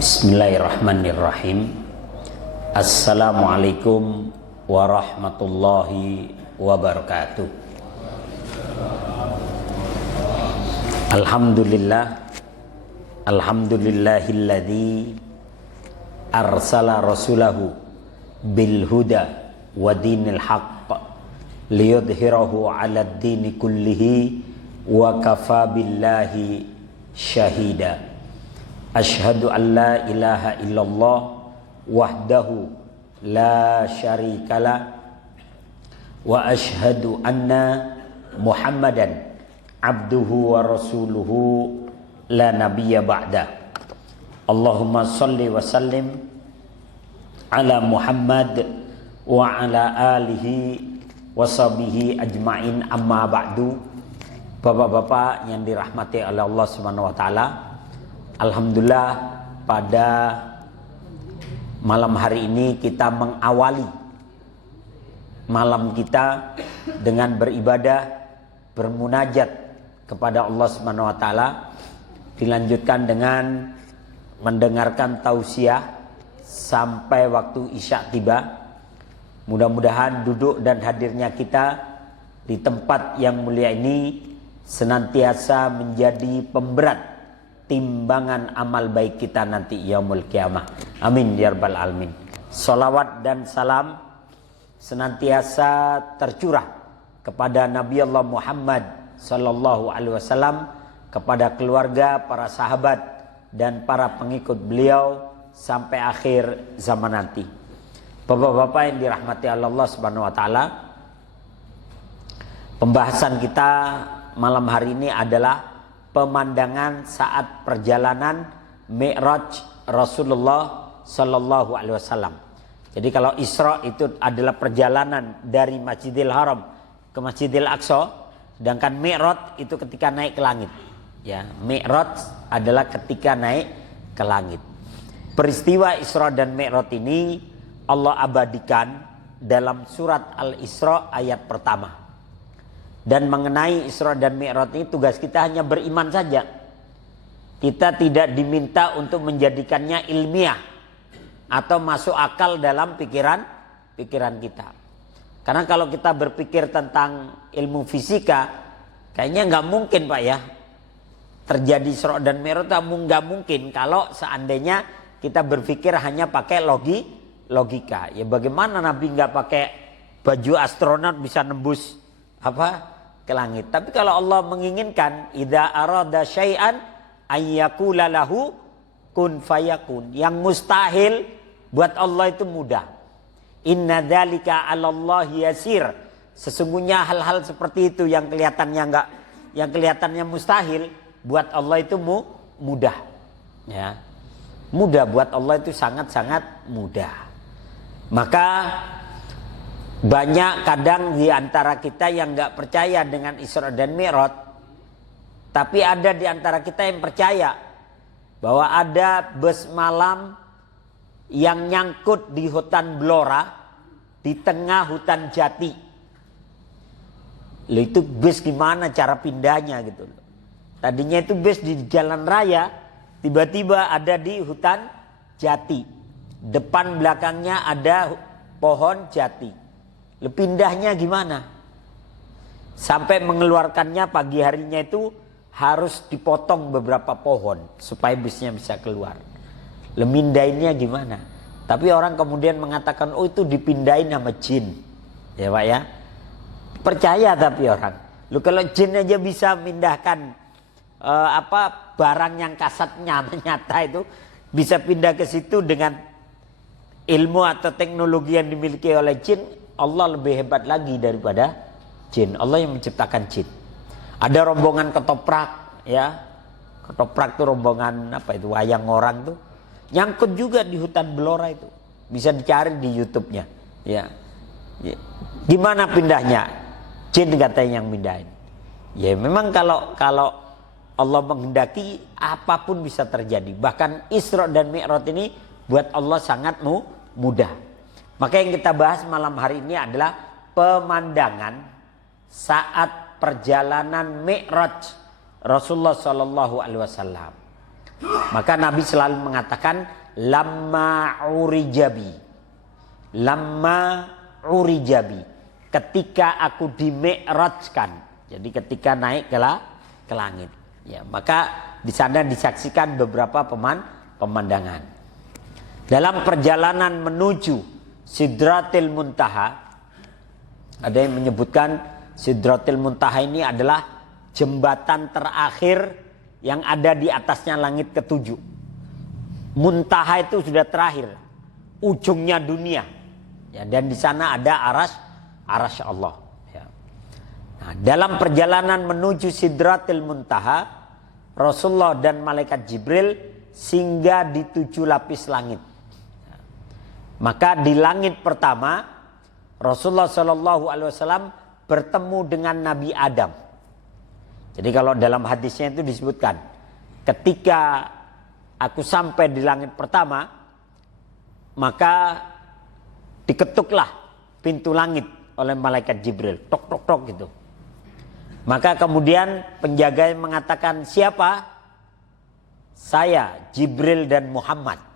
Bismillahirrahmanirrahim. Assalamualaikum warahmatullahi wabarakatuh. Alhamdulillahilladzi arsala rasulahu bil huda wa dinil haqq liyudhhirahu 'alad dini kullihi wa kafa billahi syahida. Ashhadu an la ilaha illallah wahdahu la syarikalah wa ashhadu anna Muhammadan abduhu wa rasuluhu la nabiyya ba'da. Allahumma salli wa sallim ala Muhammad wa ala alihi wa sahbihi ajma'in, amma ba'du. Bapak-bapak yang dirahmati oleh Allah Subhanahu wa taala, alhamdulillah pada malam hari ini kita mengawali malam kita dengan beribadah, bermunajat kepada Allah Subhanahu wa taala, dilanjutkan dengan mendengarkan tausiah sampai waktu Isya tiba. Mudah-mudahan duduk dan hadirnya kita di tempat yang mulia ini senantiasa menjadi pemberat timbangan amal baik kita nanti yaumul kiamah. Amin ya rabbal alamin. Salawat dan salam senantiasa tercurah kepada Nabi Allah Muhammad sallallahu alaihi wasallam, kepada keluarga, para sahabat dan para pengikut beliau sampai akhir zaman nanti. Bapak-bapak yang dirahmati Allah Subhanahu wa taala, pembahasan kita malam hari ini adalah pemandangan saat perjalanan Mi'raj Rasulullah sallallahu alaihi wasallam. Jadi kalau Isra itu adalah perjalanan dari Masjidil Haram ke Masjidil Aqsa, sedangkan Mi'raj itu ketika naik ke langit. Ya, Mi'raj adalah ketika naik ke langit. Peristiwa Isra dan Mi'raj ini Allah abadikan dalam surat Al-Isra ayat pertama. Dan mengenai Isra dan Mi'raj ini tugas kita hanya beriman saja. Kita tidak diminta untuk menjadikannya ilmiah atau masuk akal dalam pikiran kita. Karena kalau kita berpikir tentang ilmu fisika, kayaknya nggak mungkin Pak ya terjadi Isra dan Mi'raj. Nggak mungkin kalau seandainya kita berpikir hanya pakai logika. Ya bagaimana Nabi nggak pakai baju astronot bisa nembus ke langit. Tapi kalau Allah menginginkan, idza arada syai'an ayyakula lahu kun fayakun. Yang mustahil buat Allah itu mudah. Inna dzalika 'alallahi yasir. Sesungguhnya hal-hal seperti itu yang kelihatannya mustahil buat Allah itu mudah. Ya. Mudah buat Allah itu sangat-sangat mudah. Maka banyak kadang di antara kita yang nggak percaya dengan Isra dan Mi'raj, tapi ada di antara kita yang percaya bahwa ada bus malam yang nyangkut di hutan Blora di tengah hutan jati. Loh, itu bus gimana cara pindahnya gitu loh. Tadinya itu bus di jalan raya, tiba-tiba ada di hutan jati. Depan belakangnya ada pohon jati. Pindahnya gimana? Sampai mengeluarkannya pagi harinya itu harus dipotong beberapa pohon supaya busnya bisa keluar. Mindahinnya gimana? Tapi orang kemudian mengatakan, oh itu dipindahin sama jin. Ya Pak ya. Percaya tapi orang. Kalau jin aja bisa mindahkan barang yang kasatnya nyata itu, bisa pindah ke situ dengan ilmu atau teknologi yang dimiliki oleh jin. Allah lebih hebat lagi daripada jin. Allah yang menciptakan jin. Ada rombongan ketoprak, ya. Ketoprak itu rombongan wayang orang tuh. Nyangkut juga di hutan Blora itu. Bisa dicari di YouTube-nya, ya. Gimana pindahnya? Jin katanya yang pindahin. Ya memang kalau Allah menghendaki apapun bisa terjadi. Bahkan Isra dan Mi'raj ini buat Allah sangat mudah. Maka yang kita bahas malam hari ini adalah pemandangan saat perjalanan Mi'raj Rasulullah Shallallahu Alaihi Wasallam. Maka Nabi selalu mengatakan lamma urijabi. Lamma urijabi. Ketika aku dimi'rajkan. Jadi ketika naik ke langit. Ya, maka di sana disaksikan beberapa pemandangan. Dalam perjalanan menuju Sidratil Muntaha, ada yang menyebutkan Sidratil Muntaha ini adalah jembatan terakhir yang ada di atasnya langit ketujuh. Muntaha itu sudah terakhir, ujungnya dunia. Ya, dan di sana ada arasy Allah. Ya. Nah, dalam perjalanan menuju Sidratil Muntaha, Rasulullah dan malaikat Jibril singgah di 7 lapis langit. Maka di langit pertama Rasulullah SAW bertemu dengan Nabi Adam. Jadi kalau dalam hadisnya itu disebutkan, ketika aku sampai di langit pertama, maka diketuklah pintu langit oleh malaikat Jibril, tok tok tok gitu. Maka kemudian penjaga mengatakan, siapa? Saya, Jibril dan Muhammad.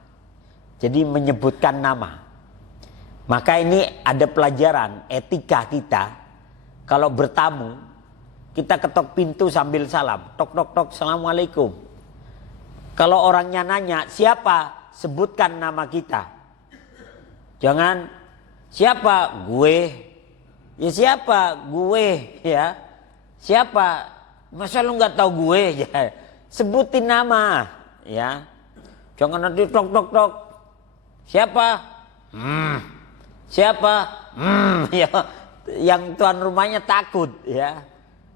Jadi menyebutkan nama. Maka ini ada pelajaran etika kita. Kalau bertamu, kita ketok pintu sambil salam. Tok tok tok, assalamualaikum. Kalau orangnya nanya, siapa? Sebutkan nama kita. Jangan, siapa? Gue. Ya siapa? Gue. Ya. Siapa? Masa lu nggak tahu gue? Ya. Sebutin nama. Ya. Jangan nanti tok tok tok. Siapa? Siapa? Ya, yang tuan rumahnya takut, ya.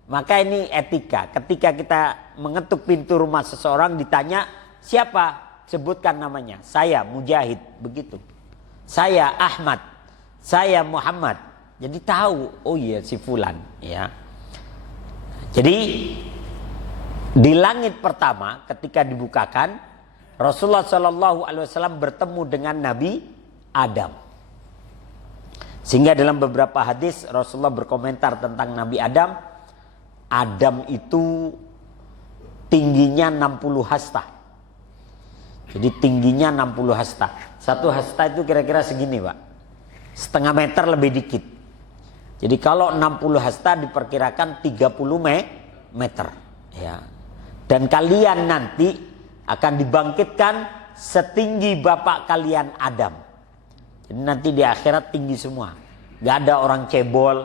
Maka ini etika. Ketika kita mengetuk pintu rumah seseorang ditanya, siapa? Sebutkan namanya. Saya Mujahid, begitu. Saya Ahmad. Saya Muhammad. Jadi tahu, oh iya si fulan, ya. Jadi di langit pertama ketika dibukakan, Rasulullah SAW bertemu dengan Nabi Adam. Sehingga dalam beberapa hadis Rasulullah berkomentar tentang Nabi Adam. Adam itu tingginya 60 hasta. Jadi tingginya 60 hasta. 1 hasta itu kira-kira segini, Pak. Setengah meter lebih dikit. Jadi kalau 60 hasta diperkirakan 30 meter. Ya. Dan kalian nanti akan dibangkitkan setinggi bapak kalian Adam. Jadi nanti di akhirat tinggi semua. Gak ada orang cebol,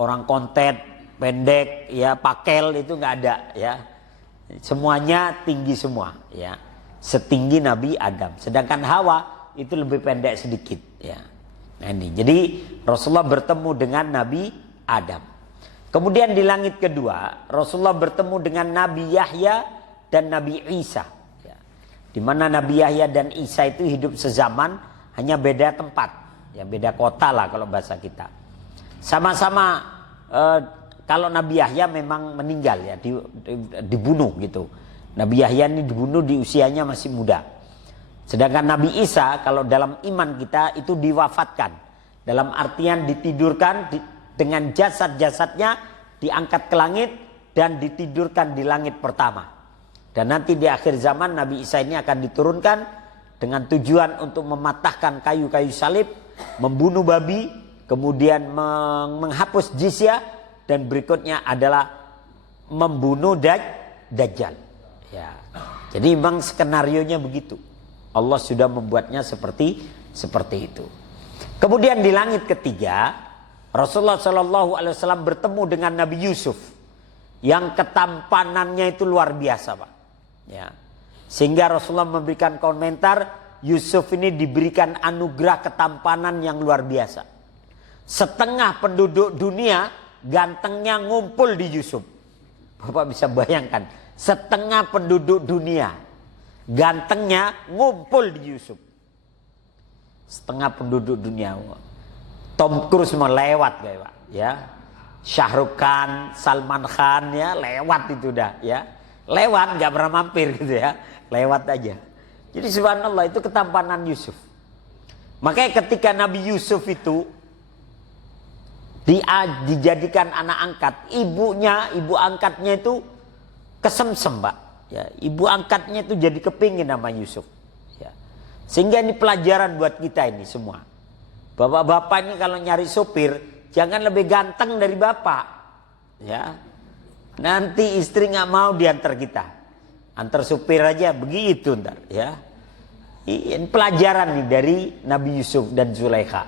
orang kontet, pendek, ya pakel, itu gak ada, ya. Semuanya tinggi semua, ya. Setinggi Nabi Adam. Sedangkan Hawa itu lebih pendek sedikit, ya. Nah ini, jadi Rasulullah bertemu dengan Nabi Adam. Kemudian di langit kedua, Rasulullah bertemu dengan Nabi Yahya dan Nabi Isa, ya. Di mana Nabi Yahya dan Isa itu hidup sezaman, hanya beda tempat, ya beda kota lah kalau bahasa kita. Sama-sama kalau Nabi Yahya memang meninggal, ya dibunuh gitu. Nabi Yahya ini dibunuh di usianya masih muda. Sedangkan Nabi Isa kalau dalam iman kita itu diwafatkan, dalam artian ditidurkan dengan jasad-jasadnya diangkat ke langit dan ditidurkan di langit pertama. Dan nanti di akhir zaman Nabi Isa ini akan diturunkan dengan tujuan untuk mematahkan kayu-kayu salib, membunuh babi, kemudian menghapus jizyah, dan berikutnya adalah membunuh Dajjal. Ya. Jadi memang skenarionya begitu. Allah sudah membuatnya seperti itu. Kemudian di langit ketiga, Rasulullah SAW bertemu dengan Nabi Yusuf yang ketampanannya itu luar biasa, Pak. Ya. Sehingga Rasulullah memberikan komentar, Yusuf ini diberikan anugerah ketampanan yang luar biasa. Setengah penduduk dunia gantengnya ngumpul di Yusuf. Bapak bisa bayangkan, setengah penduduk dunia gantengnya ngumpul di Yusuf. Setengah penduduk dunia. Tom Cruise mau lewat, Pak, ya. Shah Rukh Khan, Salman Khan, ya lewat itu dah, ya. Lewat, nggak pernah mampir gitu, ya. Lewat aja. Jadi subhanallah, itu ketampanan Yusuf. Makanya ketika Nabi Yusuf itu dijadikan anak angkat, ibu angkatnya itu kesemsem, Pak. Ya, ibu angkatnya itu jadi kepingin sama Yusuf. Ya. Sehingga ini pelajaran buat kita ini semua. Bapak-bapak ini kalau nyari sopir, jangan lebih ganteng dari bapak. Ya, nanti istri nggak mau diantar kita, antar supir aja begitu ntar. Ya, ini pelajaran nih dari Nabi Yusuf dan Zulaikha.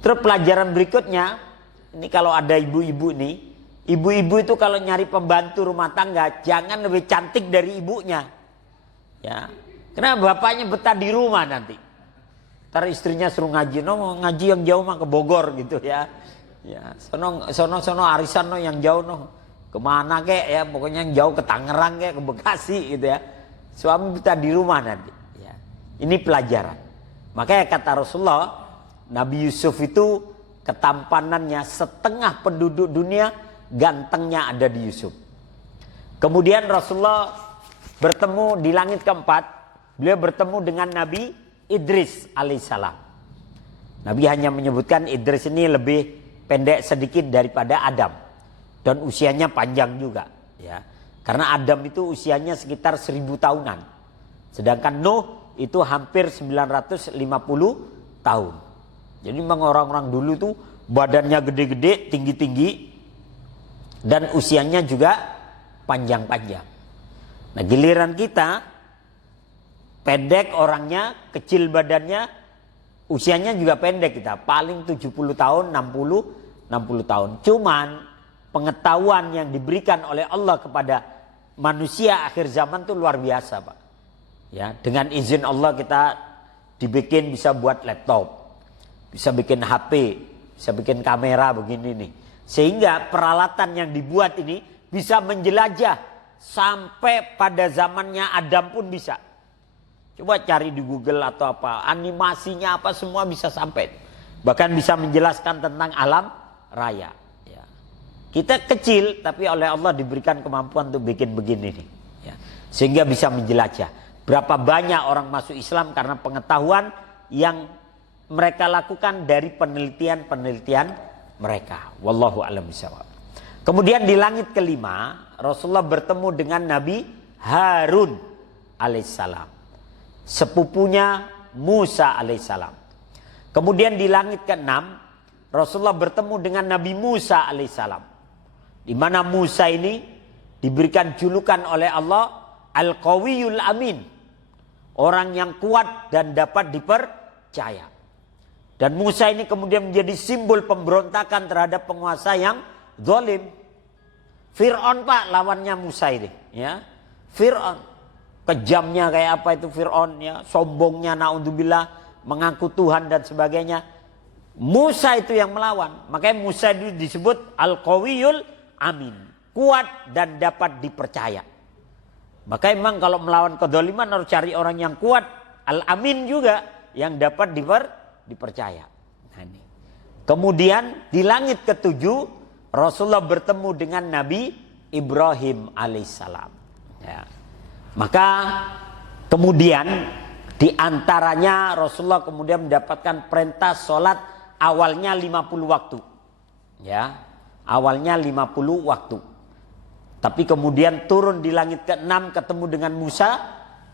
Terus pelajaran berikutnya, ini kalau ada ibu-ibu nih, ibu-ibu itu kalau nyari pembantu rumah tangga, jangan lebih cantik dari ibunya. Ya, karena bapaknya betah di rumah nanti. Ntar istrinya suruh ngaji, no ngaji yang jauh mah ke Bogor gitu ya. Ya, sono arisan no yang jauh no kemana kek ya, pokoknya yang jauh ke Tangerang kek, ke Bekasi gitu ya. Suami kita di rumah nanti. Ya. Ini pelajaran. Makanya kata Rasulullah, Nabi Yusuf itu ketampanannya setengah penduduk dunia, gantengnya ada di Yusuf. Kemudian Rasulullah bertemu di langit keempat, beliau bertemu dengan Nabi Idris alaihissalam. Nabi hanya menyebutkan Idris ini lebih pendek sedikit daripada Adam dan usianya panjang juga ya, karena Adam itu usianya sekitar 1000 tahunan, sedangkan Nuh itu hampir 950 tahun. Jadi memang orang-orang dulu tuh badannya gede-gede, tinggi-tinggi, dan usianya juga panjang-panjang. Nah giliran kita pendek orangnya, kecil badannya, usianya juga pendek kita, paling 70 tahun, 60 tahun. Cuman pengetahuan yang diberikan oleh Allah kepada manusia akhir zaman itu luar biasa, Pak. Ya, dengan izin Allah kita dibikin bisa buat laptop, bisa bikin HP, bisa bikin kamera begini nih. Sehingga peralatan yang dibuat ini bisa menjelajah sampai pada zamannya Adam pun bisa. Coba cari di Google atau apa, animasinya apa semua bisa sampai. Bahkan bisa menjelaskan tentang alam raya. Ya. Kita kecil tapi oleh Allah diberikan kemampuan untuk bikin begini nih. Ya. Sehingga bisa menjelajah. Berapa banyak orang masuk Islam karena pengetahuan yang mereka lakukan dari penelitian-penelitian mereka. Wallahu a'lam bishawab. Kemudian di langit kelima, Rasulullah bertemu dengan Nabi Harun alaihissalam, sepupunya Musa alaihissalam. Kemudian di langit keenam, Rasulullah bertemu dengan Nabi Musa alaihissalam, di mana Musa ini diberikan julukan oleh Allah Al-Qawiyul Amin, orang yang kuat dan dapat dipercaya. Dan Musa ini kemudian menjadi simbol pemberontakan terhadap penguasa yang zalim. Fir'aun, Pak, lawannya Musa ini, ya. Fir'aun kejamnya kayak apa itu Fir'aun ya, sombongnya naudzubillah, mengaku Tuhan dan sebagainya. Musa itu yang melawan. Makanya Musa itu disebut Al-Qawiyul Amin, kuat dan dapat dipercaya. Maka memang kalau melawan kedzaliman harus cari orang yang kuat, Al-Amin juga yang dapat dipercaya. Nah, ini. Kemudian di langit ketujuh Rasulullah bertemu dengan Nabi Ibrahim alaihissalam. Ya. Maka kemudian diantaranya Rasulullah kemudian mendapatkan perintah sholat awalnya 50 waktu. Ya, awalnya 50 waktu. Tapi kemudian turun di langit ke-6 ketemu dengan Musa.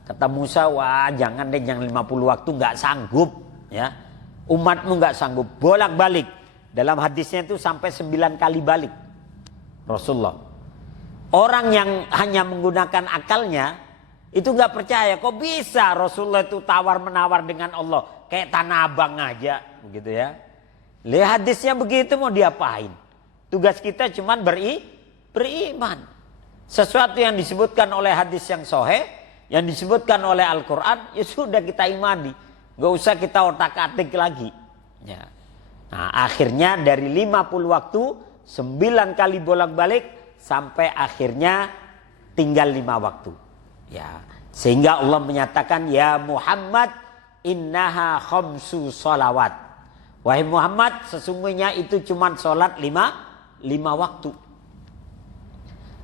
Kata Musa, wah jangan deh, yang 50 waktu nggak sanggup. Ya, umatmu nggak sanggup. Bolak-balik. Dalam hadisnya itu sampai 9 kali balik Rasulullah. Orang yang hanya menggunakan akalnya itu nggak percaya, kok bisa Rasulullah itu tawar-menawar dengan Allah kayak tanah abang aja, begitu ya. Lihat hadisnya begitu, mau diapain? Tugas kita cuman beriman. Sesuatu yang disebutkan oleh hadis yang sahih, yang disebutkan oleh Al-Quran, ya sudah kita imani, nggak usah kita otak-atik lagi. Ya. Nah, akhirnya dari 50 waktu 9 kali bolak-balik sampai akhirnya tinggal 5 waktu. Ya, sehingga Allah menyatakan, ya Muhammad innaha khamsu sholawat. Wahai Muhammad, sesungguhnya itu cuma sholat 5 waktu.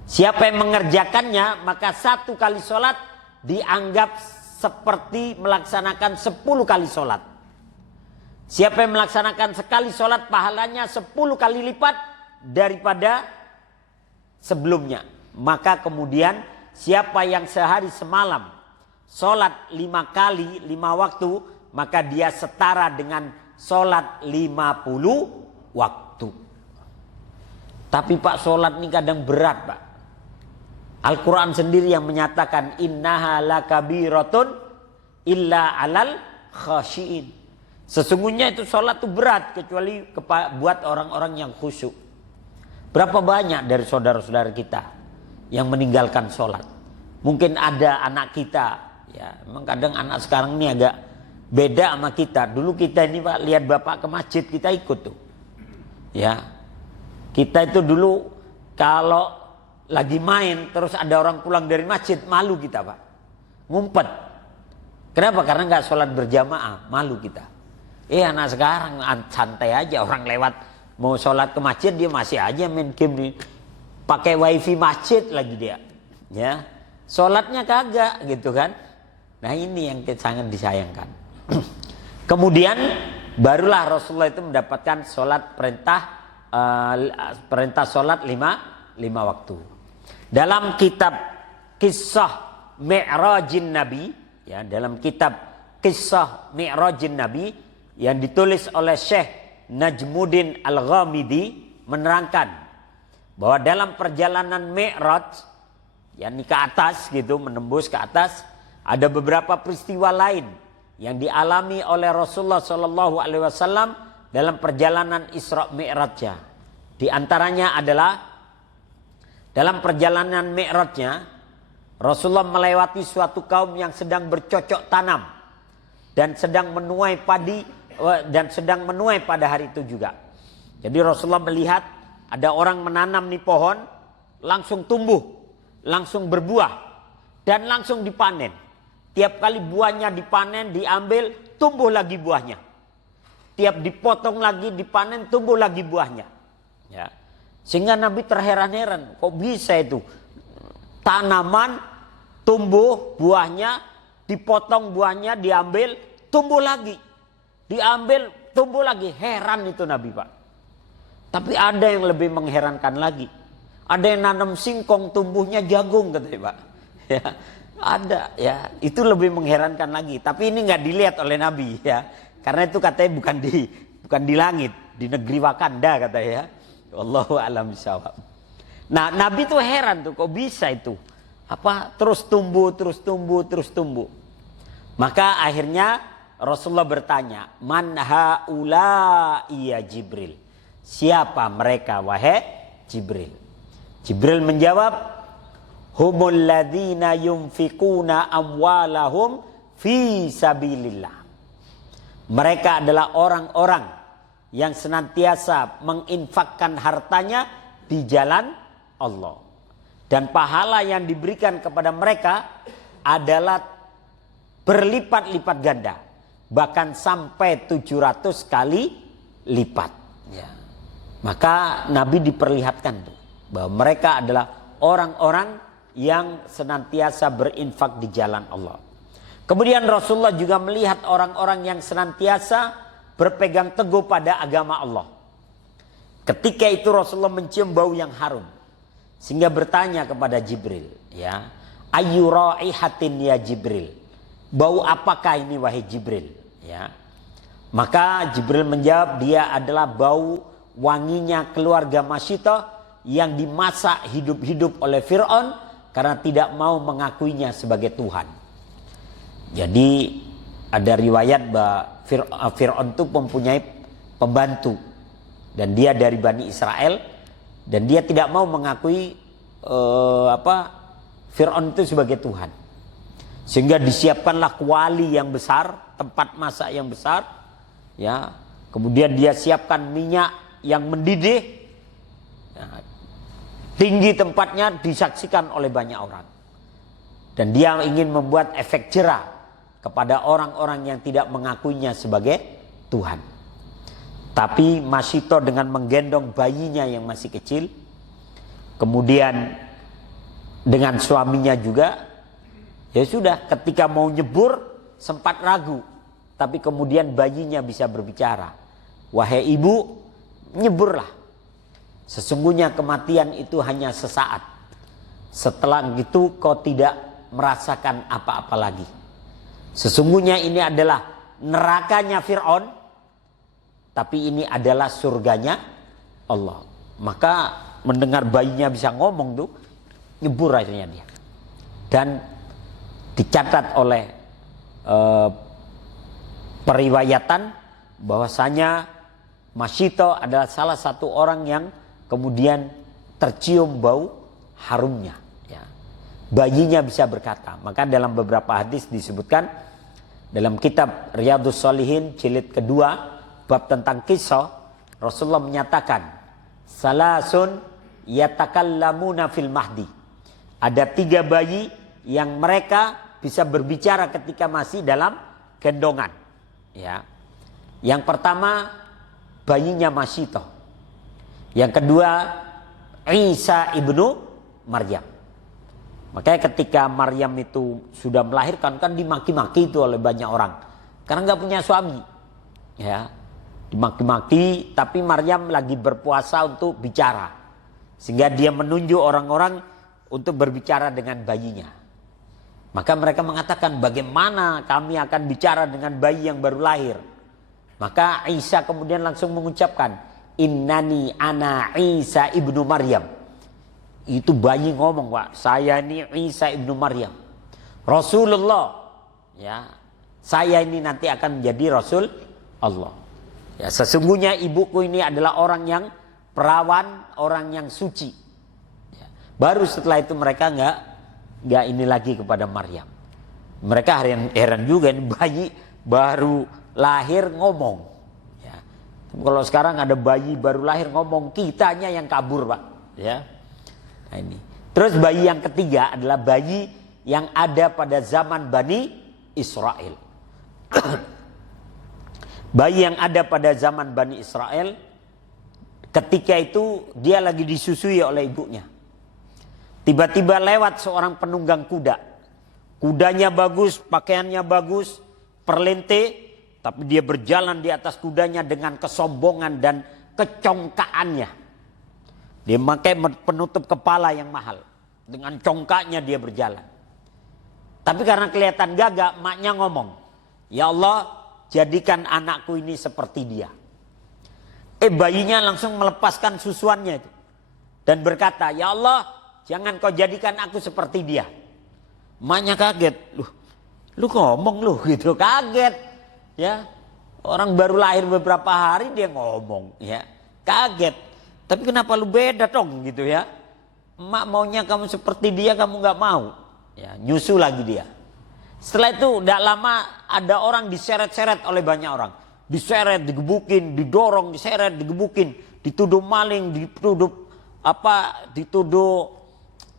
Siapa yang mengerjakannya, maka 1 kali sholat dianggap seperti melaksanakan 10 kali sholat. Siapa yang melaksanakan sekali sholat, pahalanya 10 kali lipat daripada sebelumnya. Maka kemudian siapa yang sehari semalam sholat 5 kali 5 waktu, maka dia setara dengan sholat 50 waktu. Tapi Pak, sholat ini kadang berat Pak. Al-Quran sendiri yang menyatakan innaha lakabiratun illa alal khashiin. Sesungguhnya itu sholat itu berat kecuali buat orang-orang yang khusyuk. Berapa banyak dari saudara-saudara kita yang meninggalkan sholat? Mungkin ada anak kita, ya memang kadang anak sekarang ini agak beda sama kita. Dulu kita ini Pak, lihat bapak ke masjid kita ikut tuh. Ya, kita itu dulu kalau lagi main terus ada orang pulang dari masjid, malu kita Pak, ngumpet. Kenapa? Karena nggak sholat berjamaah, malu kita. Anak sekarang santai aja, orang lewat mau sholat ke masjid dia masih aja main game, pakai wifi masjid lagi dia, ya sholatnya kagak gitu kan. Nah ini yang sangat disayangkan. Kemudian barulah Rasulullah itu mendapatkan sholat perintah sholat 5 waktu. Dalam kitab Kisah Mi'rajin Nabi, ya dalam kitab Kisah Mi'rajin Nabi yang ditulis oleh Syekh Najmuddin Al-Ghamidi menerangkan bahwa dalam perjalanan Mi'raj, yakni ke atas gitu, menembus ke atas, ada beberapa peristiwa lain yang dialami oleh Rasulullah SAW dalam perjalanan Isra Mi'rajnya. Di antaranya adalah dalam perjalanan Mi'rajnya, Rasulullah melewati suatu kaum yang sedang bercocok tanam dan sedang menuai padi dan sedang menuai pada hari itu juga. Jadi Rasulullah melihat ada orang menanam nih pohon, langsung tumbuh, langsung berbuah dan langsung dipanen. Tiap kali buahnya dipanen, diambil, tumbuh lagi buahnya. Tiap dipotong lagi, dipanen, tumbuh lagi buahnya. Ya. Sehingga Nabi terheran-heran, kok bisa itu? Tanaman tumbuh buahnya, dipotong buahnya, diambil, tumbuh lagi. Diambil, tumbuh lagi. Heran itu Nabi Pak. Tapi ada yang lebih mengherankan lagi. Ada yang nanam singkong, tumbuhnya jagung katanya Pak. Ya, ada ya. Itu lebih mengherankan lagi. Tapi ini nggak dilihat oleh Nabi ya. Karena itu katanya bukan di langit, di negeri Wakanda katanya ya. Wallahu a'lam bishawab. Nah, Nabi tuh heran tuh, kok bisa itu? Terus tumbuh, terus tumbuh, terus tumbuh. Maka akhirnya Rasulullah bertanya, "Man haula ya Jibril?" Siapa mereka wahai Jibril? Jibril menjawab, "Humul ladzina yunfikuna amwalahum fi sabilillah." Mereka adalah orang-orang yang senantiasa menginfakkan hartanya di jalan Allah. Dan pahala yang diberikan kepada mereka adalah berlipat-lipat ganda. Bahkan sampai 700 kali lipat. Ya. Maka Nabi diperlihatkan tuh, bahwa mereka adalah orang-orang yang senantiasa berinfak di jalan Allah. Kemudian Rasulullah juga melihat orang-orang yang senantiasa berpegang teguh pada agama Allah. Ketika itu Rasulullah mencium bau yang harum, sehingga bertanya kepada Jibril, ya, "Ayyu raihatin ya Jibril?" Bau apakah ini wahai Jibril? Ya. Maka Jibril menjawab, dia adalah bau wanginya keluarga Masyitah yang dimasak hidup-hidup oleh Fir'aun karena tidak mau mengakuinya sebagai Tuhan. Jadi ada riwayat bahwa Fir'aun itu mempunyai pembantu dan dia dari Bani Israel dan dia tidak mau mengakui Fir'aun itu sebagai Tuhan. Sehingga disiapkanlah kuali yang besar, tempat masak yang besar, ya. Kemudian dia siapkan minyak yang mendidih, ya. Tinggi tempatnya disaksikan oleh banyak orang. Dan dia ingin membuat efek jerah kepada orang-orang yang tidak mengakuinya sebagai Tuhan. Tapi Masyitah dengan menggendong bayinya yang masih kecil, kemudian dengan suaminya juga, ya sudah, ketika mau nyebur sempat ragu, tapi kemudian bayinya bisa berbicara. "Wahai ibu, nyeburlah. Sesungguhnya kematian itu hanya sesaat. setelah itu kau tidak merasakan apa-apa lagi. Sesungguhnya ini adalah nerakanya Fir'aun, tapi ini adalah surganya Allah. Maka mendengar bayinya bisa ngomong tuh, nyebur akhirnya dia. Dan dicatat oleh periwayatan bahwasanya Masyito adalah salah satu orang yang kemudian tercium bau harumnya. Ya. Bayinya bisa berkata. Maka dalam beberapa hadis disebutkan dalam kitab Riyadhus Shalihin jilid kedua bab tentang kisah, Rasulullah menyatakan salasun yatakallamuna fil mahdi. Ada 3 bayi yang mereka bisa berbicara ketika masih dalam gendongan. Ya. Yang pertama bayinya Masyito. Yang kedua Isa ibnu Maryam. Makanya ketika Maryam itu sudah melahirkan kan dimaki-maki itu oleh banyak orang karena nggak punya suami. Ya. Dimaki-maki, tapi Maryam lagi berpuasa untuk bicara. Sehingga dia menunjuk orang-orang untuk berbicara dengan bayinya. Maka mereka mengatakan, bagaimana kami akan bicara dengan bayi yang baru lahir? Maka Isa kemudian langsung mengucapkan, innani ana Isa ibnu Maryam. Itu bayi ngomong, Pak, saya ini Isa ibnu Maryam. Rasulullah, ya, saya ini nanti akan menjadi Rasul Allah. Ya, sesungguhnya ibuku ini adalah orang yang perawan, orang yang suci. Ya, baru setelah itu mereka nggak ini lagi kepada Maryam. Mereka heran juga, ini bayi baru lahir ngomong. Ya. Kalau sekarang ada bayi baru lahir ngomong, kitanya yang kabur, Pak. Ya. Nah, ini. Terus bayi yang ketiga adalah bayi yang ada pada zaman Bani Israel. Bayi yang ada pada zaman Bani Israel, ketika itu dia lagi disusui oleh ibunya. Tiba-tiba lewat seorang penunggang kuda. Kudanya bagus, pakaiannya bagus, perlente, tapi dia berjalan di atas kudanya dengan kesombongan dan kecongkaannya. Dia memakai penutup kepala yang mahal. Dengan congkaknya dia berjalan. Tapi karena kelihatan gagah, maknya ngomong, ya Allah, jadikan anakku ini seperti dia. Bayinya langsung melepaskan susuannya itu. Dan berkata, ya Allah, jangan kau jadikan aku seperti dia. Maknya kaget. Lu ngomong lu gitu, kaget. Ya, orang baru lahir beberapa hari dia ngomong, ya, kaget. Tapi kenapa lu beda dong gitu ya? Emak maunya kamu seperti dia, kamu nggak mau. Ya, nyusu lagi dia. Setelah itu tidak lama ada orang diseret-seret oleh banyak orang. Diseret, digebukin, didorong, diseret, digebukin, dituduh maling, dituduh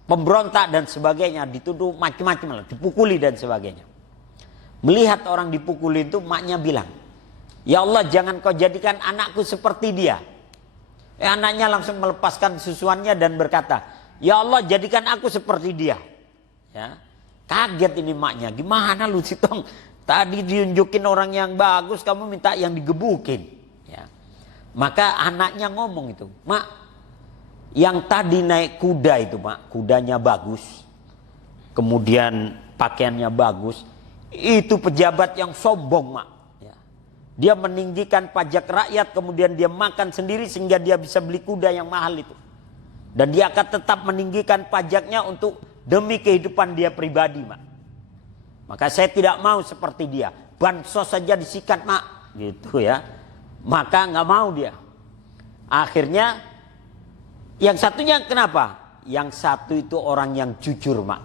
pemberontak dan sebagainya, dituduh macam-macam, dipukuli dan sebagainya. Melihat orang dipukuli itu, maknya bilang, ya Allah, jangan kau jadikan anakku seperti dia. Anaknya langsung melepaskan susuannya dan berkata, ya Allah, jadikan aku seperti dia. Ya, kaget ini maknya, gimana lu sih Tong? Tadi diunjukin orang yang bagus, kamu minta yang digebukin. Ya. Maka anaknya ngomong itu, Mak, yang tadi naik kuda itu, Mak, kudanya bagus, kemudian pakaiannya bagus, itu pejabat yang sombong, Mak. Ya. Dia meninggikan pajak rakyat, kemudian dia makan sendiri sehingga dia bisa beli kuda yang mahal itu. Dan dia akan tetap meninggikan pajaknya untuk demi kehidupan dia pribadi, Mak. Maka saya tidak mau seperti dia. Bansos saja disikat, Mak. Gitu ya. Maka nggak mau dia. Akhirnya yang satunya kenapa? Yang satu itu orang yang jujur, Mak.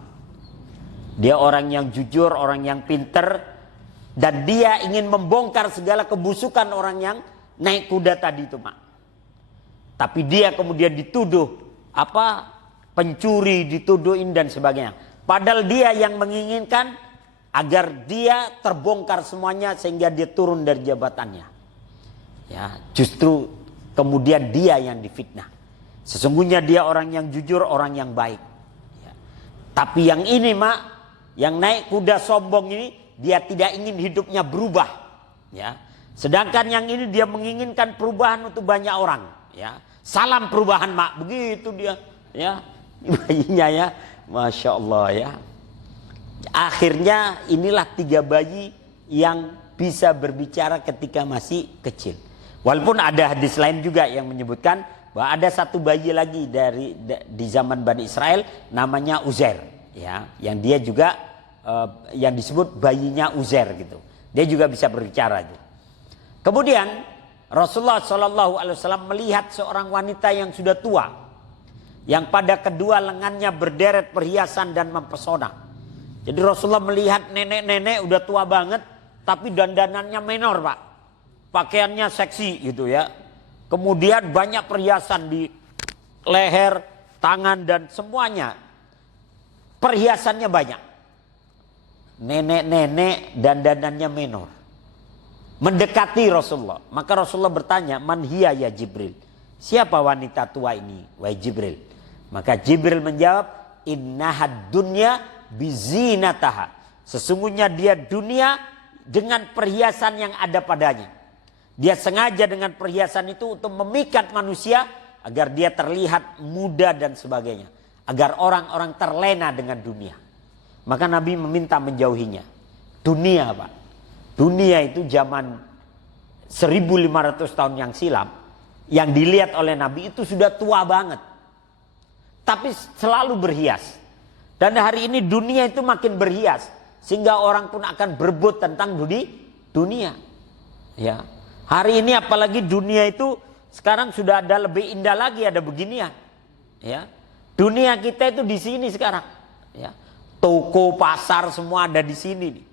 Dia orang yang jujur, orang yang pinter, dan dia ingin membongkar segala kebusukan orang yang naik kuda tadi itu, Mak. Tapi dia kemudian dituduh pencuri, dituduhin dan sebagainya. Padahal dia yang menginginkan agar dia terbongkar semuanya sehingga dia turun dari jabatannya. Ya, justru kemudian dia yang difitnah. Sesungguhnya dia orang yang jujur, orang yang baik. Ya. Tapi yang ini, Mak, yang naik kuda sombong ini, dia tidak ingin hidupnya berubah. Ya. Sedangkan yang ini dia menginginkan perubahan untuk banyak orang. Ya. Salam perubahan, Mak, begitu dia. Ya, bayinya ya. Masya Allah ya. Akhirnya inilah 3 bayi yang bisa berbicara ketika masih kecil. Walaupun ada hadis lain juga yang menyebutkan bahwa ada 1 bayi lagi di zaman Bani Israel namanya Uzair, ya, yang dia juga yang disebut bayinya Uzair gitu. Dia juga bisa berbicara gitu. Kemudian Rasulullah SAW melihat seorang wanita yang sudah tua, yang pada kedua lengannya berderet perhiasan dan mempesona. Jadi Rasulullah melihat nenek-nenek udah tua banget, tapi dandanannya menor, Pak. Pakaiannya seksi gitu ya. Kemudian banyak perhiasan di leher, tangan dan semuanya. Perhiasannya banyak. Nenek-nenek dandanannya menor. Mendekati Rasulullah. Maka Rasulullah bertanya, "Man hiya ya Jibril?" Siapa wanita tua ini, wahai Jibril? Maka Jibril menjawab, "Innahad dunya bizinataha." Sesungguhnya dia dunia dengan perhiasan yang ada padanya. Dia sengaja dengan perhiasan itu untuk memikat manusia agar dia terlihat muda dan sebagainya, agar orang-orang terlena dengan dunia. Maka Nabi meminta menjauhinya. Dunia, Pak. Dunia itu zaman 1500 tahun yang silam, yang dilihat oleh Nabi itu sudah tua banget, tapi selalu berhias. Dan hari ini dunia itu makin berhias, sehingga orang pun akan berebut tentang dunia. Ya, hari ini apalagi dunia itu sekarang sudah ada lebih indah lagi, ada beginian. Ya, dunia kita itu di sini sekarang. Ya, toko, pasar semua ada di sini nih.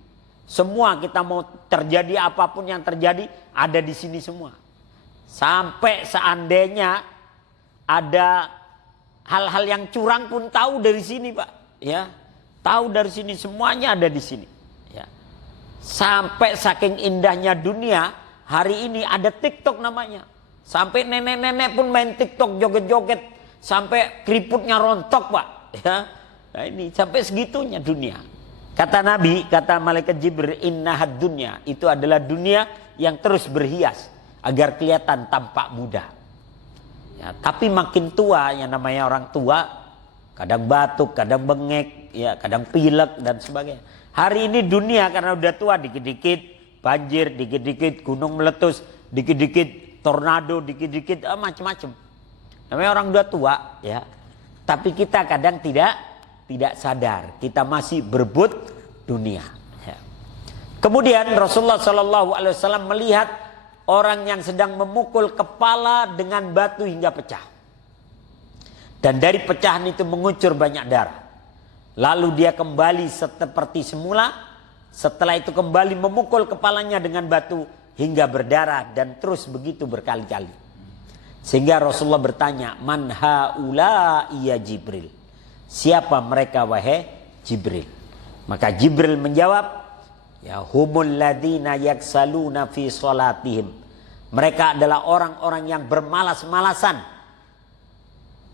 Semua kita mau terjadi apapun yang terjadi ada di sini semua. Sampai seandainya ada hal-hal yang curang pun tahu dari sini, Pak. Ya, tahu dari sini, semuanya ada di sini. Ya. Sampai saking indahnya dunia, hari ini ada TikTok namanya. Sampai nenek-nenek pun main TikTok joget-joget, sampai keriputnya rontok, Pak. Ya. Nah ini sampai segitunya dunia. Kata Nabi, kata malaikat Jibril, innahad dunya, itu adalah dunia yang terus berhias agar kelihatan tampak muda. Ya, tapi makin tua, yang namanya orang tua, kadang batuk, kadang bengek, ya, kadang pilek dan sebagainya. Hari ini dunia karena udah tua, dikit-dikit banjir, dikit-dikit gunung meletus, dikit-dikit tornado, dikit-dikit macam-macam. Namanya orang udah tua, ya. Tapi kita kadang tidak sadar, kita masih berebut dunia. Ya. Kemudian Rasulullah SAW melihat orang yang sedang memukul kepala dengan batu hingga pecah. Dan dari pecahan itu mengucur banyak darah. Lalu dia kembali seperti semula. Setelah itu kembali memukul kepalanya dengan batu hingga berdarah. Dan terus begitu berkali-kali. Sehingga Rasulullah bertanya, "Man haula ya Jibril?" Siapa mereka wahai Jibril? Maka Jibril menjawab, "Ya humul ladina yaksaluna fi salatihim." Mereka adalah orang-orang yang bermalas-malasan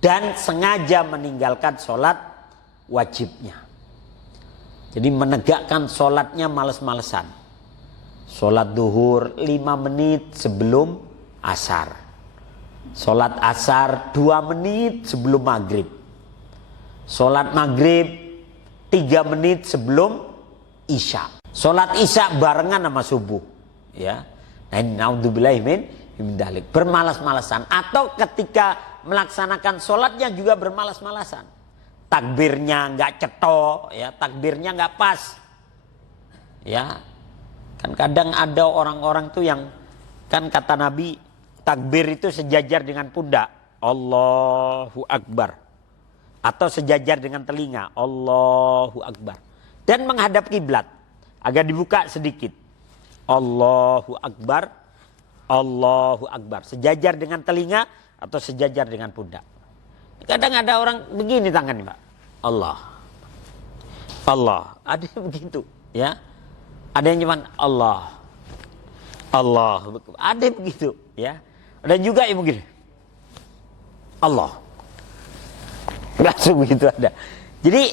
dan sengaja meninggalkan sholat wajibnya. Jadi menegakkan sholatnya males-malesan. Sholat duhur 5 menit sebelum asar. Sholat asar 2 menit sebelum maghrib. Sholat maghrib 3 menit sebelum isya. Sholat isya barengan sama subuh. Ya. Nah ini naudzubillahi min dalik. Bermalas-malasan. Atau ketika melaksanakan sholatnya juga bermalas-malasan. Takbirnya nggak cetok, ya, takbirnya nggak pas. Ya, kan kadang ada orang-orang tuh yang kan kata Nabi, takbir itu sejajar dengan pundak, Allahu Akbar, atau sejajar dengan telinga, Allahu Akbar, dan menghadap kiblat, agak dibuka sedikit, Allahu Akbar, Allahu Akbar, sejajar dengan telinga atau sejajar dengan pundak. Kadang ada orang begini tangannya, Pak. Allah. Ada yang begitu, ya. Ada yang cuman Allah. Ada yang begitu, ya. Ada juga yang begini. Allah. Langsung begitu ada. Jadi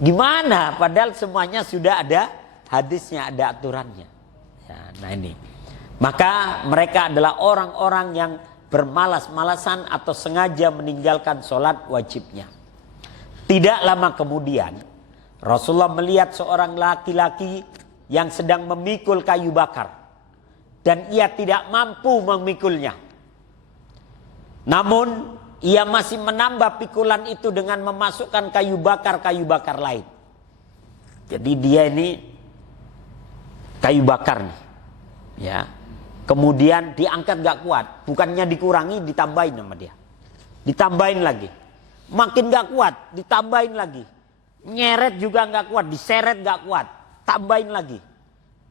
gimana? Padahal semuanya sudah ada hadisnya, ada aturannya. Ya, nah ini. Maka mereka adalah orang-orang yang bermalas-malasan atau sengaja meninggalkan sholat wajibnya. Tidak lama kemudian Rasulullah melihat seorang laki-laki yang sedang memikul kayu bakar dan ia tidak mampu memikulnya. Namun ia masih menambah pikulan itu dengan memasukkan kayu bakar lain. Jadi dia ini kayu bakar nih, ya. Kemudian diangkat gak kuat, bukannya dikurangi, ditambahin sama dia, ditambahin lagi, makin gak kuat, ditambahin lagi, nyeret juga gak kuat, diseret gak kuat, tambahin lagi,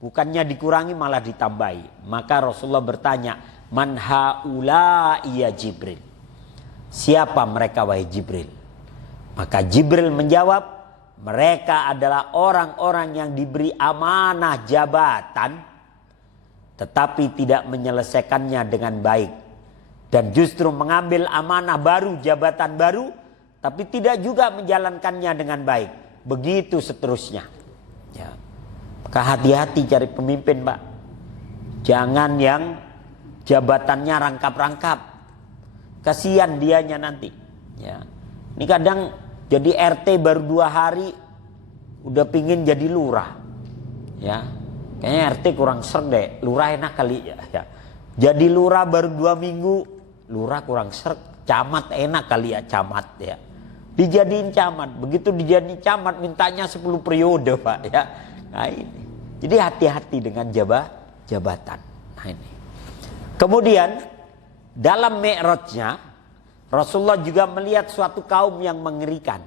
bukannya dikurangi malah ditambahi. Maka Rasulullah bertanya, man haula ya Jibril, siapa mereka wahai Jibril? Maka Jibril menjawab, mereka adalah orang-orang yang diberi amanah jabatan tetapi tidak menyelesaikannya dengan baik, dan justru mengambil amanah baru, jabatan baru, tapi tidak juga menjalankannya dengan baik. Begitu seterusnya, ya. Maka hati-hati cari pemimpin, Pak. Jangan yang jabatannya rangkap-rangkap, kasihan dianya nanti, ya. Ini kadang jadi RT baru 2 hari udah pingin jadi lurah, ya. Kayaknya RT kurang serg deh, lurah enak kali ya. Jadi lurah baru 2 minggu, lurah kurang serg, camat enak kali ya, camat ya. Dijadiin camat, begitu dijadiin camat mintanya 10 periode, Pak ya. Nah ini. Jadi hati-hati dengan jabatan. Nah ini. Kemudian dalam Mi'rajnya Rasulullah juga melihat suatu kaum yang mengerikan.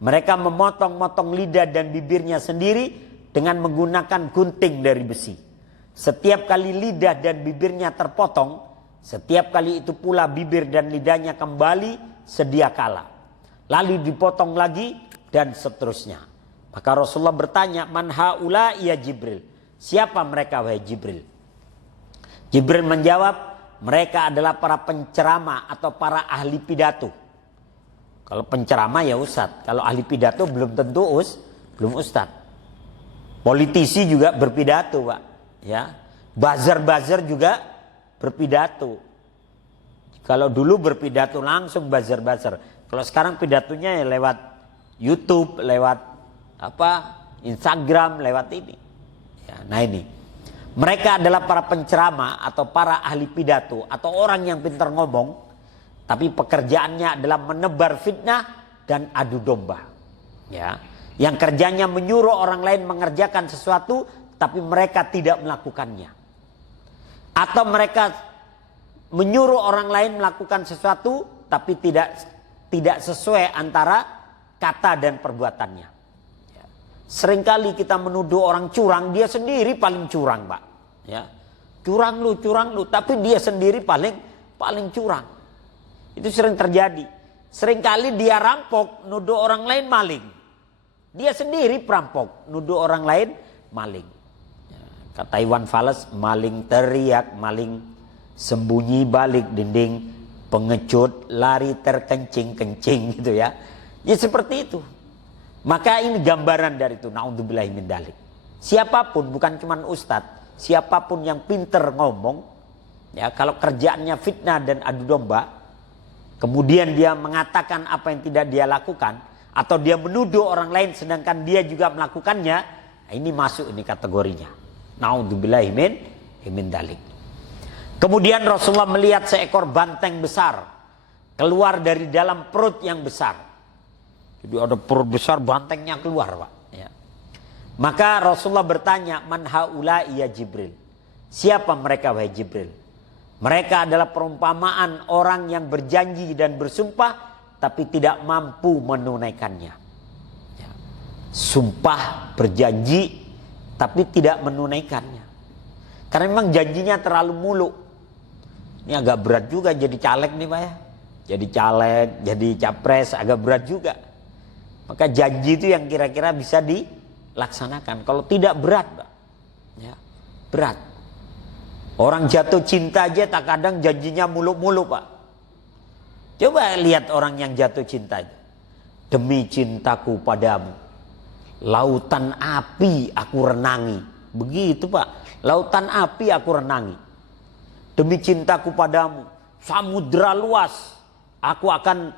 Mereka memotong-motong lidah dan bibirnya sendiri dengan menggunakan gunting dari besi. Setiap kali lidah dan bibirnya terpotong, setiap kali itu pula bibir dan lidahnya kembali sedia kala. Lalu dipotong lagi dan seterusnya. Maka Rasulullah bertanya, man haula ya Jibril, siapa mereka wahai Jibril? Jibril menjawab, mereka adalah para penceramah atau para ahli pidato. Kalau penceramah ya ustadz, kalau ahli pidato belum tentu belum ustadz. Politisi juga berpidato, Pak, ya. Buzzer juga berpidato. Kalau dulu berpidato langsung buzzer. Kalau sekarang pidatonya ya lewat YouTube, lewat Instagram, lewat ini. Ya, nah ini. Mereka adalah para penceramah atau para ahli pidato atau orang yang pintar ngomong, tapi pekerjaannya adalah menebar fitnah dan adu domba. Ya. Yang kerjanya menyuruh orang lain mengerjakan sesuatu tapi mereka tidak melakukannya. Atau mereka menyuruh orang lain melakukan sesuatu tapi tidak sesuai antara kata dan perbuatannya. Ya. Seringkali kita menuduh orang curang, dia sendiri paling curang, Pak. Ya. Curang lu, tapi dia sendiri paling curang. Itu sering terjadi. Seringkali dia rampok, nuduh orang lain maling. Dia sendiri perampok, nuduh orang lain maling. Kata Iwan Fals, maling teriak, maling sembunyi balik dinding, pengecut lari terkencing-kencing gitu ya. Ya seperti itu. Maka ini gambaran dari itu, naudzubillahi min dzalik. Siapapun, bukan cuma ustadz, siapapun yang pinter ngomong, ya kalau kerjaannya fitnah dan adu domba, kemudian dia mengatakan apa yang tidak dia lakukan, atau dia menuduh orang lain sedangkan dia juga melakukannya, nah ini masuk ini kategorinya. Naudzubillahi min dzalik. Kemudian Rasulullah melihat seekor banteng besar keluar dari dalam perut yang besar. Jadi ada perut besar, bantengnya keluar, Pak. Ya. Maka Rasulullah bertanya, man haula ya Jibril, siapa mereka wahai Jibril? Mereka adalah perumpamaan orang yang berjanji dan bersumpah tapi tidak mampu menunaikannya. Ya. Sumpah, berjanji, tapi tidak menunaikannya. Karena memang janjinya terlalu muluk. Ini agak berat juga jadi caleg nih, Pak ya. Jadi caleg, jadi capres agak berat juga. Maka janji itu yang kira-kira bisa dilaksanakan. Kalau tidak berat, Pak. Ya, berat. Orang jatuh cinta aja tak kadang janjinya muluk-muluk, Pak. Coba lihat orang yang jatuh cinta. Demi cintaku padamu, lautan api aku renangi. Begitu, Pak. Lautan api aku renangi. Demi cintaku padamu, samudra luas aku akan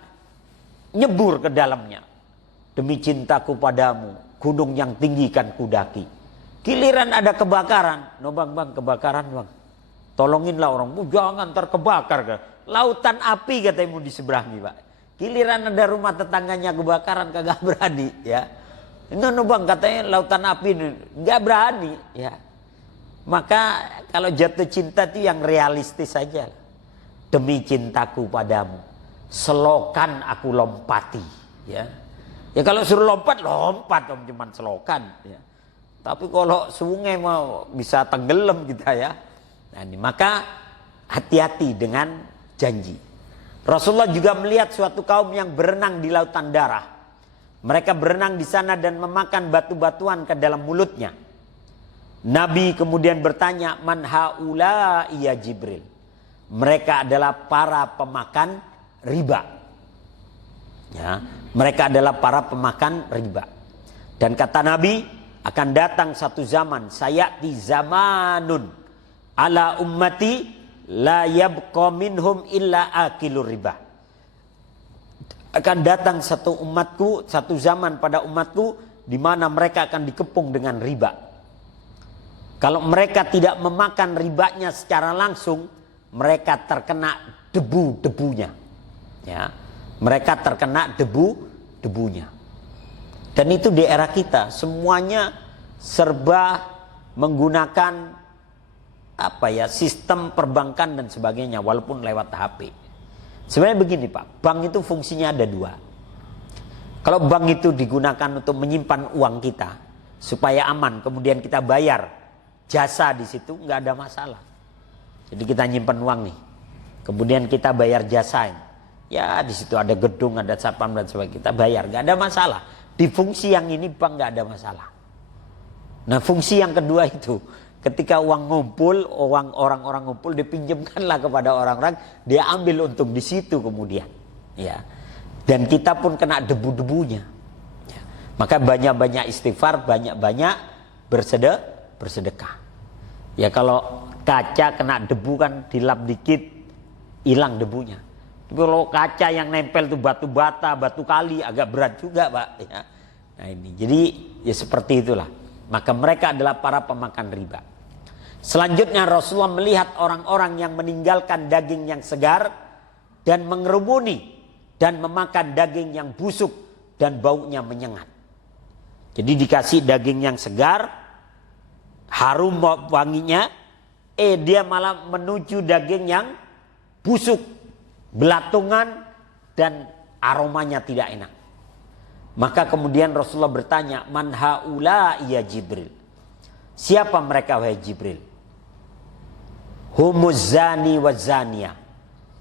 nyebur ke dalamnya. demi cintaku padamu, gunung yang tinggi kan kudaki. Giliran ada kebakaran, no bang kebakaran bang, tolonginlah orang, jangan terkebakar kan. Lautan api katanya mau diseberangi pak. Giliran ada rumah tetangganya kebakaran kagak berani ya. No bang katanya lautan api nggak berani ya. Maka kalau jatuh cinta itu yang realistis saja. Demi cintaku padamu, selokan aku lompati ya. Ya kalau suruh lompat om, cuman selokan ya. Tapi kalau sungai mau bisa tenggelam kita ya. Nah ini maka hati-hati dengan janji. Rasulullah juga melihat suatu kaum yang berenang di lautan darah. Mereka berenang di sana dan memakan batu-batuan ke dalam mulutnya. Nabi kemudian bertanya, man haula ya Jibril. Mereka adalah para pemakan riba. Ya, mereka adalah para pemakan riba. Dan kata Nabi, akan datang satu zaman, sayati zamanun ala ummati la yabqa minhum illa akilur riba. Akan datang satu zaman pada umatku di mana mereka akan dikepung dengan riba. Kalau mereka tidak memakan ribanya secara langsung, mereka terkena debu-debunya. Ya. Mereka terkena debu-debunya. Dan itu di era kita semuanya serba menggunakan sistem perbankan dan sebagainya walaupun lewat HP. Sebenarnya begini Pak, bank itu fungsinya ada dua. Kalau bank itu digunakan untuk menyimpan uang kita supaya aman, kemudian kita bayar jasa di situ, nggak ada masalah. Jadi kita nyimpan uang nih, kemudian kita bayar jasa. Ya di situ ada gedung, ada satpam dan sebagainya, kita bayar, nggak ada masalah. Di fungsi yang ini bank nggak ada masalah. Nah fungsi yang kedua itu, ketika uang ngumpul, orang-orang ngumpul, dipinjamkanlah kepada orang-orang, dia ambil untung di situ kemudian. Ya, dan kita pun kena debu-debunya. Ya. Maka banyak-banyak istighfar, banyak-banyak bersedekah. Ya kalau kaca kena debu kan dilap dikit, hilang debunya. Kalau kaca yang nempel tuh batu bata, batu kali, agak berat juga Pak. Ya. Nah ini, jadi ya seperti itulah. Maka mereka adalah para pemakan riba. Selanjutnya Rasulullah melihat orang-orang yang meninggalkan daging yang segar dan mengerumuni dan memakan daging yang busuk dan baunya menyengat. Jadi dikasih daging yang segar, harum wanginya, dia malah menuju daging yang busuk, belatungan dan aromanya tidak enak. Maka kemudian Rasulullah bertanya, man haula ya Jibril. Siapa mereka wahai Jibril? Humuz zani wa zaniyah.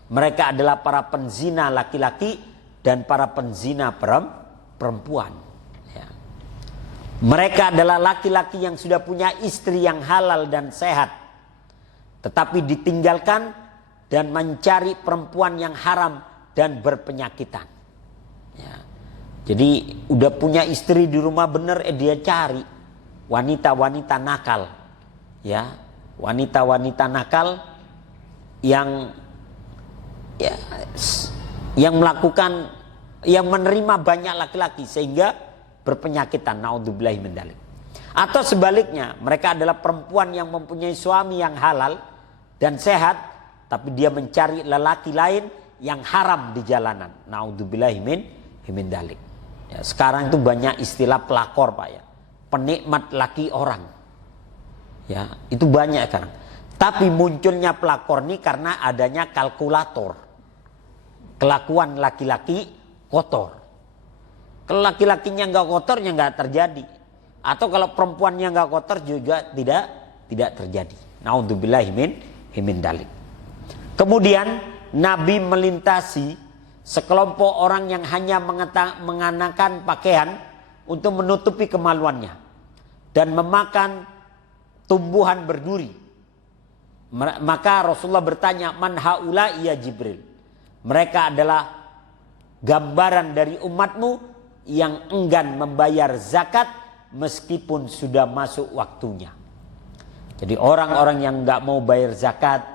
Mereka adalah para penzina laki-laki dan para penzina perempuan. Ya. Mereka adalah laki-laki yang sudah punya istri yang halal dan sehat, tetapi ditinggalkan dan mencari perempuan yang haram dan berpenyakitan. Ya. Jadi udah punya istri di rumah bener, dia cari wanita-wanita nakal. Ya, wanita-wanita nakal yang melakukan, yang menerima banyak laki-laki sehingga berpenyakitan, naudzubillahi min dzalik. Atau sebaliknya, mereka adalah perempuan yang mempunyai suami yang halal dan sehat, tapi dia mencari lelaki lain yang haram di jalanan, naudzubillahi min dzalik. Ya, sekarang itu banyak istilah pelakor Pak ya, penikmat laki orang. Ya, itu banyak sekarang. Tapi munculnya pelakor ini karena adanya kalkulator. Kelakuan laki-laki kotor. Kalau laki-lakinya nggak kotor ya nggak terjadi. Atau kalau perempuannya nggak kotor juga tidak terjadi. Naudzubillahi min dzalik. Kemudian Nabi melintasi sekelompok orang yang hanya mengenakan pakaian untuk menutupi kemaluannya dan memakan tumbuhan berduri. Maka Rasulullah bertanya, man haula ya Jibril. Mereka adalah gambaran dari umatmu yang enggan membayar zakat meskipun sudah masuk waktunya. Jadi orang-orang yang nggak mau bayar zakat,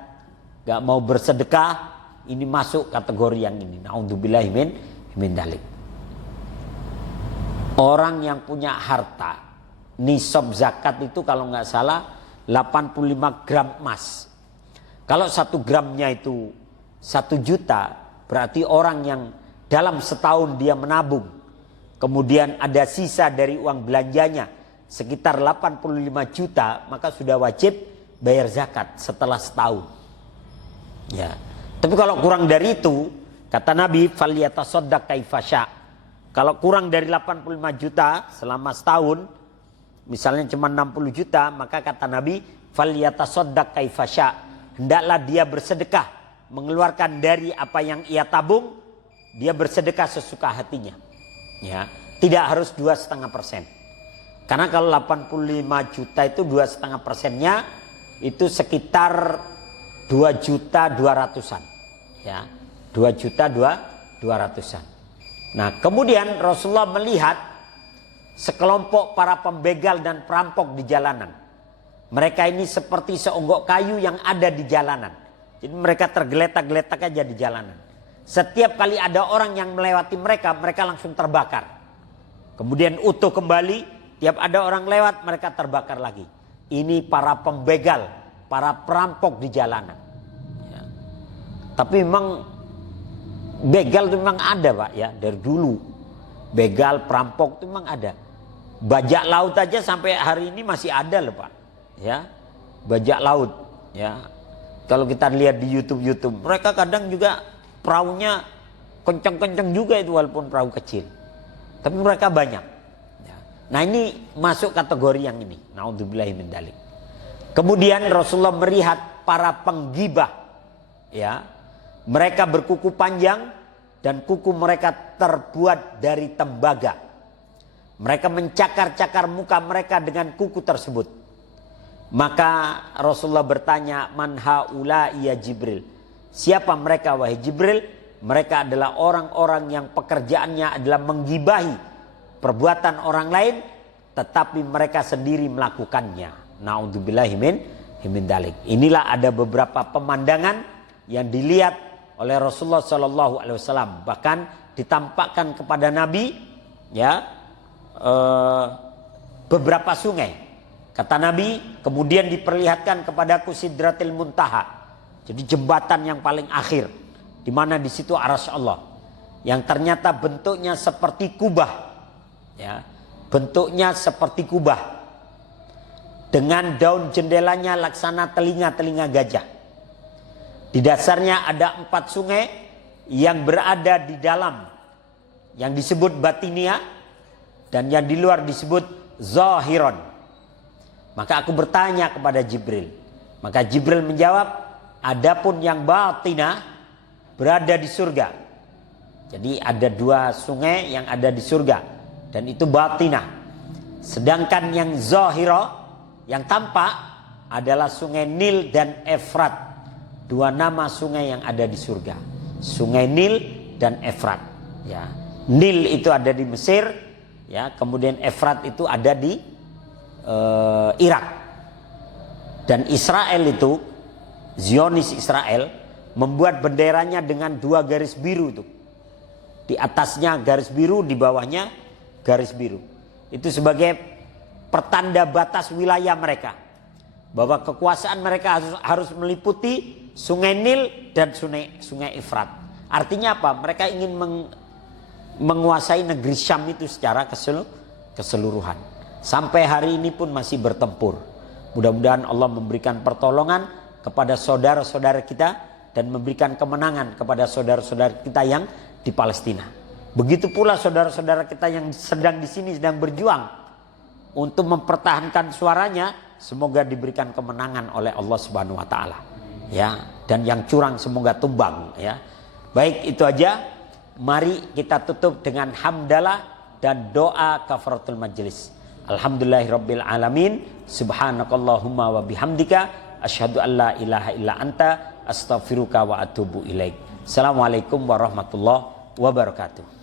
nggak mau bersedekah, ini masuk kategori yang ini. Naudzubillahi min dzalik. Orang yang punya harta, nisab zakat itu kalau nggak salah 85 gram emas. Kalau 1 gramnya itu 1 juta, berarti orang yang dalam setahun dia menabung, kemudian ada sisa dari uang belanjanya sekitar 85 juta, maka sudah wajib bayar zakat setelah setahun. Ya. Tapi kalau kurang dari itu, kata Nabi, falyatasaddaq kaifa sya'. Kalau kurang dari 85 juta selama setahun, misalnya cuma 60 juta, maka kata Nabi, falyatasaddaq kaifa sya'. Hendaklah dia bersedekah, mengeluarkan dari apa yang ia tabung, dia bersedekah sesuka hatinya. Ya, tidak harus 2,5%. Karena kalau 85 juta itu 2,5%-nya itu sekitar 2.200.000-an. Ya, 2.200.000. Nah, kemudian Rasulullah melihat sekelompok para pembegal dan perampok di jalanan. Mereka ini seperti seonggok kayu yang ada di jalanan. Jadi mereka tergeletak-geletak aja di jalanan. Setiap kali ada orang yang melewati mereka, mereka langsung terbakar. Kemudian utuh kembali, tiap ada orang lewat, mereka terbakar lagi. Ini para pembegal, para perampok di jalanan. Ya. Tapi memang begal itu memang ada, Pak, ya, dari dulu. Begal, perampok itu memang ada. Bajak laut aja sampai hari ini masih ada loh, Pak. Ya. Bajak laut, ya. Kalau kita lihat di YouTube, mereka kadang juga perahunya kenceng-kenceng juga itu walaupun perahu kecil. Tapi mereka banyak. Ya. Nah, ini masuk kategori yang ini. Naudzubillahi min dzalik. Kemudian Rasulullah melihat para penggibah, ya. Mereka berkuku panjang dan kuku mereka terbuat dari tembaga. Mereka mencakar-cakar muka mereka dengan kuku tersebut. Maka Rasulullah bertanya, man haula ya Jibril? Siapa mereka wahai Jibril? Mereka adalah orang-orang yang pekerjaannya adalah menggibahi perbuatan orang lain, tetapi mereka sendiri melakukannya. Naudzubillahi min dzalik. Inilah ada beberapa pemandangan yang dilihat oleh Rasulullah Shallallahu Alaihi Wasallam, bahkan ditampakkan kepada Nabi, ya, beberapa sungai. Kata Nabi, kemudian diperlihatkan kepadaku Sidratil Muntaha, jadi jembatan yang paling akhir, di mana di situ arasy Allah, yang ternyata bentuknya seperti kubah, ya, bentuknya seperti kubah, dengan daun jendelanya laksana telinga-telinga gajah. Di dasarnya ada 4 sungai yang berada di dalam, yang disebut batinia, dan yang di luar disebut zahiron. Maka aku bertanya kepada Jibril. Maka Jibril menjawab, adapun yang batina berada di surga. Jadi ada 2 sungai yang ada di surga, dan itu batina. Sedangkan yang zahiro, yang tampak, adalah sungai Nil dan Efrat. 2 nama sungai yang ada di surga, Sungai Nil dan Efrat. Ya, Nil itu ada di Mesir, ya, kemudian Efrat itu ada di Irak. Dan Israel itu, Zionis Israel, membuat benderanya dengan 2 garis biru itu. Di atasnya garis biru, di bawahnya garis biru. Itu sebagai pertanda batas wilayah mereka, bahwa kekuasaan mereka harus meliputi Sungai Nil dan Sungai Efrat. Artinya apa? Mereka ingin menguasai negeri Syam itu secara keseluruhan. Sampai hari ini pun masih bertempur. Mudah-mudahan Allah memberikan pertolongan kepada saudara-saudara kita dan memberikan kemenangan kepada saudara-saudara kita yang di Palestina. Begitu pula saudara-saudara kita yang sedang di sini sedang berjuang untuk mempertahankan suaranya, semoga diberikan kemenangan oleh Allah Subhanahu wa taala. Ya, dan yang curang semoga tumbang, ya. Baik, itu aja. Mari kita tutup dengan hamdalah dan doa kafaratul majelis. Alhamdulillahirabbil alamin. Subhanakallahumma wa bihamdika asyhadu an la ilaha illa anta astaghfiruka wa atubu ilaik. Assalamualaikum warahmatullahi wabarakatuh.